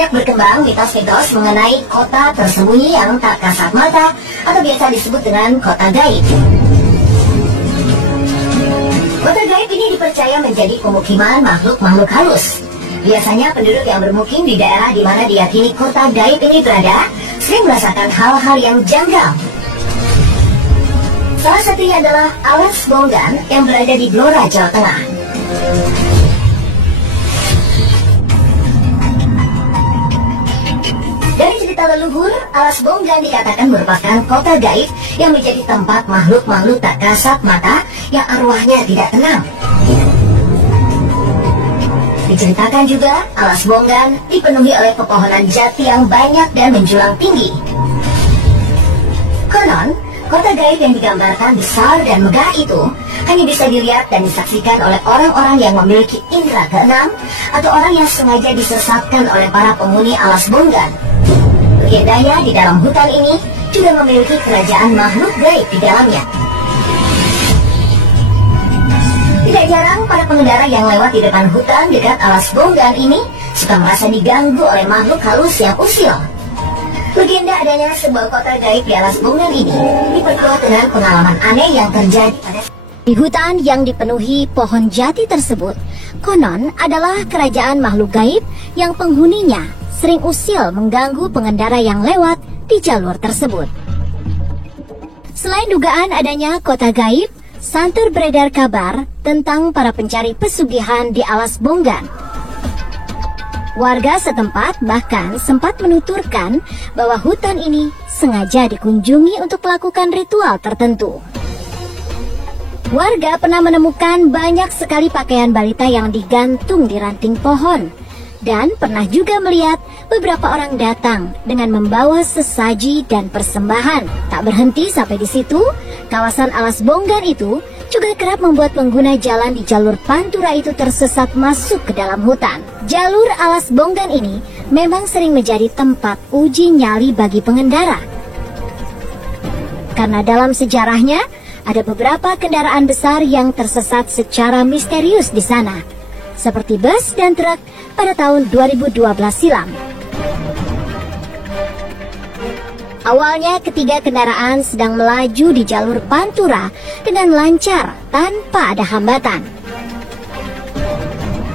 banyak berkembang mitos-mitos mengenai kota tersembunyi yang tak kasat mata atau biasa disebut dengan kota gaib. Kota gaib ini dipercaya menjadi pemukiman makhluk-makhluk halus. Biasanya penduduk yang bermukim di daerah di mana diyakini kota gaib ini berada sering merasakan hal-hal yang janggal. Salah satunya adalah Alas Bonggan yang berada di Blora, Jawa Tengah. Dari cerita leluhur, Alas Bonggan dikatakan merupakan kota gaib yang menjadi tempat makhluk-makhluk tak kasat mata yang arwahnya tidak tenang. Diceritakan juga, Alas Bonggan dipenuhi oleh pepohonan jati yang banyak dan menjulang tinggi. Konon, kota gaib yang digambarkan besar dan megah itu hanya bisa dilihat dan disaksikan oleh orang-orang yang memiliki indera keenam atau orang yang sengaja disesatkan oleh para penghuni Alas Bonggan. Legendanya di dalam hutan ini juga memiliki kerajaan makhluk gaib di dalamnya. Tidak jarang para pengendara yang lewat di depan hutan dekat Alas Bonggan ini suka merasa diganggu oleh makhluk halus yang usil. Legenda adanya sebuah kota gaib di Alas Bonggan ini diperkuat dengan pengalaman aneh yang terjadi pada di hutan yang dipenuhi pohon jati tersebut. Konon adalah kerajaan makhluk gaib yang penghuninya sering usil mengganggu pengendara yang lewat di jalur tersebut. Selain dugaan adanya kota gaib, santer beredar kabar tentang para pencari pesugihan di Alas Bonggan. Warga setempat bahkan sempat menuturkan bahwa hutan ini sengaja dikunjungi untuk melakukan ritual tertentu. Warga pernah menemukan banyak sekali pakaian balita yang digantung di ranting pohon, dan pernah juga melihat beberapa orang datang dengan membawa sesaji dan persembahan. Tak berhenti sampai di situ, kawasan Alas Bonggan itu juga kerap membuat pengguna jalan di jalur Pantura itu tersesat masuk ke dalam hutan. Jalur Alas Bonggan ini memang sering menjadi tempat uji nyali bagi pengendara. Karena dalam sejarahnya, ada beberapa kendaraan besar yang tersesat secara misterius di sana, seperti bus dan truk pada tahun 2012 silam. Awalnya ketiga kendaraan sedang melaju di jalur Pantura dengan lancar tanpa ada hambatan.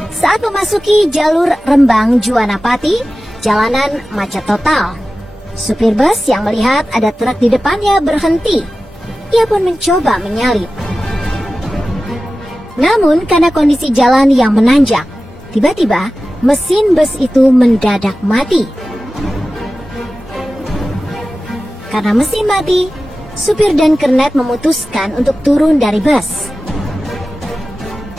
Saat memasuki jalur Rembang Juwanapati, jalanan macet total. Supir bus yang melihat ada truk di depannya berhenti. Ia pun mencoba menyalip. Namun karena kondisi jalan yang menanjak, tiba-tiba mesin bus itu mendadak mati. Karena mesin mati, supir dan kernet memutuskan untuk turun dari bus.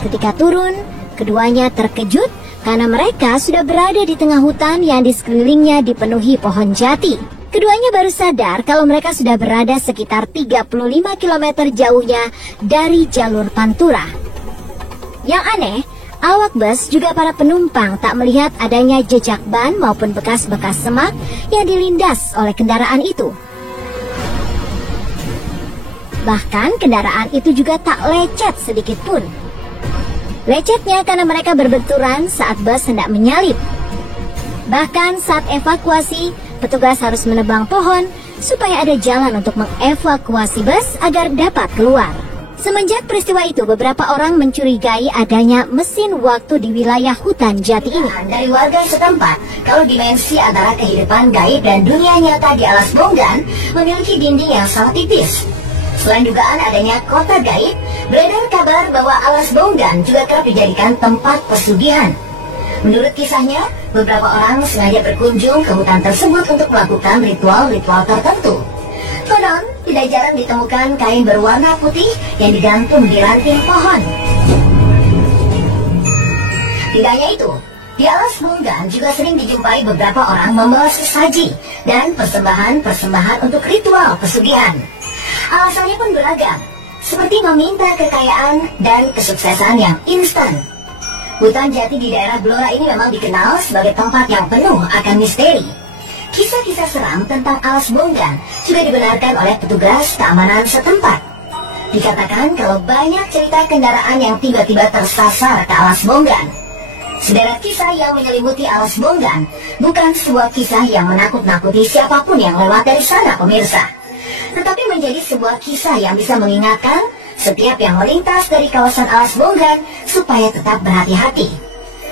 Ketika turun, keduanya terkejut karena mereka sudah berada di tengah hutan yang di sekelilingnya dipenuhi pohon jati. Keduanya baru sadar kalau mereka sudah berada sekitar 35 km jauhnya dari jalur Pantura. Yang aneh, awak bus juga para penumpang tak melihat adanya jejak ban maupun bekas-bekas semak yang dilindas oleh kendaraan itu. Bahkan kendaraan itu juga tak lecet sedikit pun. Lecetnya karena mereka berbenturan saat bus hendak menyalip. Bahkan saat evakuasi, petugas harus menebang pohon supaya ada jalan untuk mengevakuasi bus agar dapat keluar. Semenjak peristiwa itu, beberapa orang mencurigai adanya mesin waktu di wilayah hutan jati ini. Dari warga setempat, kalau dimensi antara kehidupan gaib dan dunia nyata di Alas Bonggan memiliki dinding yang sangat tipis. Selain dugaan adanya kota gaib, beredar kabar bahwa Alas Bonggan juga kerap dijadikan tempat pesugihan. Menurut kisahnya, beberapa orang sengaja berkunjung ke hutan tersebut untuk melakukan ritual-ritual tertentu. Konon, tidak jarang ditemukan kain berwarna putih yang digantung di ranting pohon. Tidak hanya itu, di Alas Bonggan juga sering dijumpai beberapa orang membawa sesaji dan persembahan-persembahan untuk ritual pesugihan. Alasannya pun beragam, seperti meminta kekayaan dan kesuksesan yang instan. Hutan jati di daerah Blora ini memang dikenal sebagai tempat yang penuh akan misteri. Kisah-kisah seram tentang Alas Bonggan juga dibenarkan oleh petugas keamanan setempat. Dikatakan kalau banyak cerita kendaraan yang tiba-tiba tersasar ke Alas Bonggan. Sederet kisah yang menyelimuti alas Bonggan bukan sebuah kisah yang menakut-nakuti siapapun yang lewat dari sana, pemirsa. Tetapi menjadi sebuah kisah yang bisa mengingatkan setiap yang melintas dari kawasan alas Bonggan supaya tetap berhati-hati.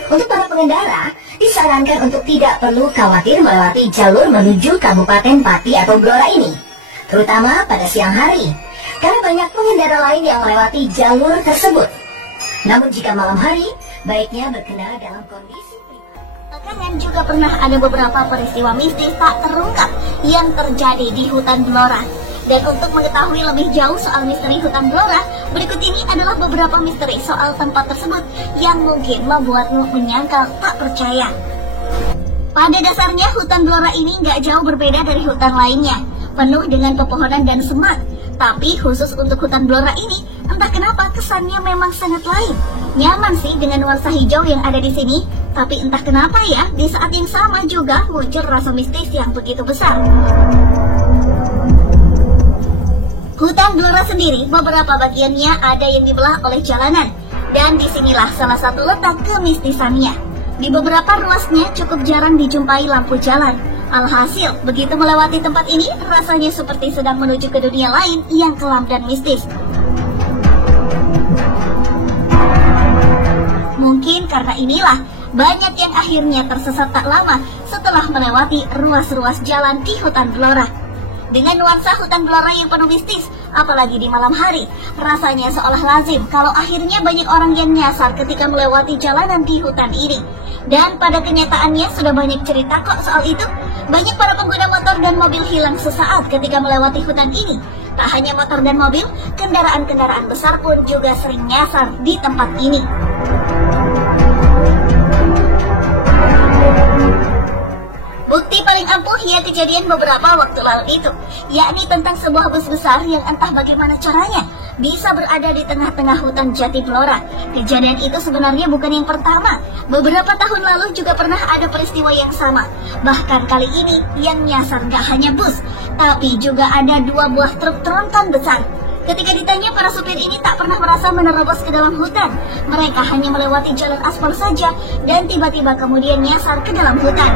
Untuk para pengendara, disarankan untuk tidak perlu khawatir melewati jalur menuju Kabupaten Pati atau Blora ini, terutama pada siang hari, karena banyak pengendara lain yang melewati jalur tersebut. Namun jika malam hari, baiknya berkendara dalam kondisi pribadi. Belakangan juga pernah ada beberapa peristiwa mistis tak terungkap yang terjadi di hutan Blora. Dan untuk mengetahui lebih jauh soal misteri hutan Blora, berikut ini adalah beberapa misteri soal tempat tersebut yang mungkin membuatmu menyangkal tak percaya. Pada dasarnya hutan Blora ini nggak jauh berbeda dari hutan lainnya, penuh dengan pepohonan dan semak. Tapi khusus untuk hutan Blora ini, entah kenapa kesannya memang sangat lain. Nyaman sih dengan nuansa hijau yang ada di sini, tapi entah kenapa ya, di saat yang sama juga muncul rasa mistis yang begitu besar. Hutan Blora sendiri, beberapa bagiannya ada yang dibelah oleh jalanan, dan disinilah salah satu letak kemistisannya. Di beberapa ruasnya cukup jarang dijumpai lampu jalan. Alhasil, begitu melewati tempat ini, rasanya seperti sedang menuju ke dunia lain yang kelam dan mistis. Mungkin karena inilah, banyak yang akhirnya tersesat tak lama setelah melewati ruas-ruas jalan di hutan Blora. Dengan nuansa hutan Blora yang penuh mistis, apalagi di malam hari, rasanya seolah lazim kalau akhirnya banyak orang yang nyasar ketika melewati jalanan di hutan ini. Dan pada kenyataannya sudah banyak cerita kok soal itu. Banyak para pengguna motor dan mobil hilang sesaat ketika melewati hutan ini. Tak hanya motor dan mobil, kendaraan-kendaraan besar pun juga sering nyasar di tempat ini. Bukti paling ampuh ya kejadian beberapa waktu lalu itu, yakni tentang sebuah bus besar yang entah bagaimana caranya bisa berada di tengah-tengah hutan Jati Blora. Kejadian itu sebenarnya bukan yang pertama. Beberapa tahun lalu juga pernah ada peristiwa yang sama. Bahkan kali ini yang nyasar gak hanya bus, tapi juga ada 2 buah truk tronton besar. Ketika ditanya, para supir ini tak pernah merasa menerobos ke dalam hutan. Mereka hanya melewati jalur aspal saja dan tiba-tiba kemudian nyasar ke dalam hutan.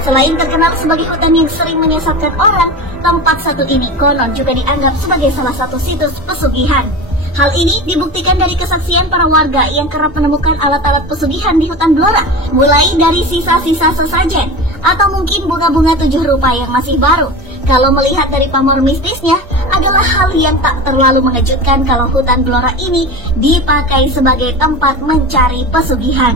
Selain terkenal sebagai hutan yang sering menyesatkan orang, tempat satu ini konon juga dianggap sebagai salah satu situs pesugihan. Hal ini dibuktikan dari kesaksian para warga yang kerap menemukan alat-alat pesugihan di hutan Blora, mulai dari sisa-sisa sesajen, atau mungkin bunga-bunga 7 rupa yang masih baru. Kalau melihat dari pamor mistisnya, adalah hal yang tak terlalu mengejutkan kalau hutan Blora ini dipakai sebagai tempat mencari pesugihan.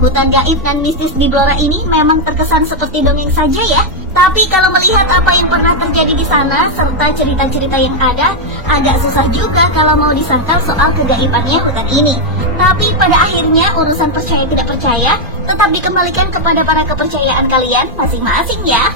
Hutan gaib dan mistis di Blora ini memang terkesan seperti dongeng saja ya. Tapi kalau melihat apa yang pernah terjadi di sana serta cerita-cerita yang ada, agak susah juga kalau mau disangkal soal kegaibannya hutan ini. Tapi pada akhirnya urusan percaya tidak percaya tetap dikembalikan kepada para kepercayaan kalian masing-masing ya.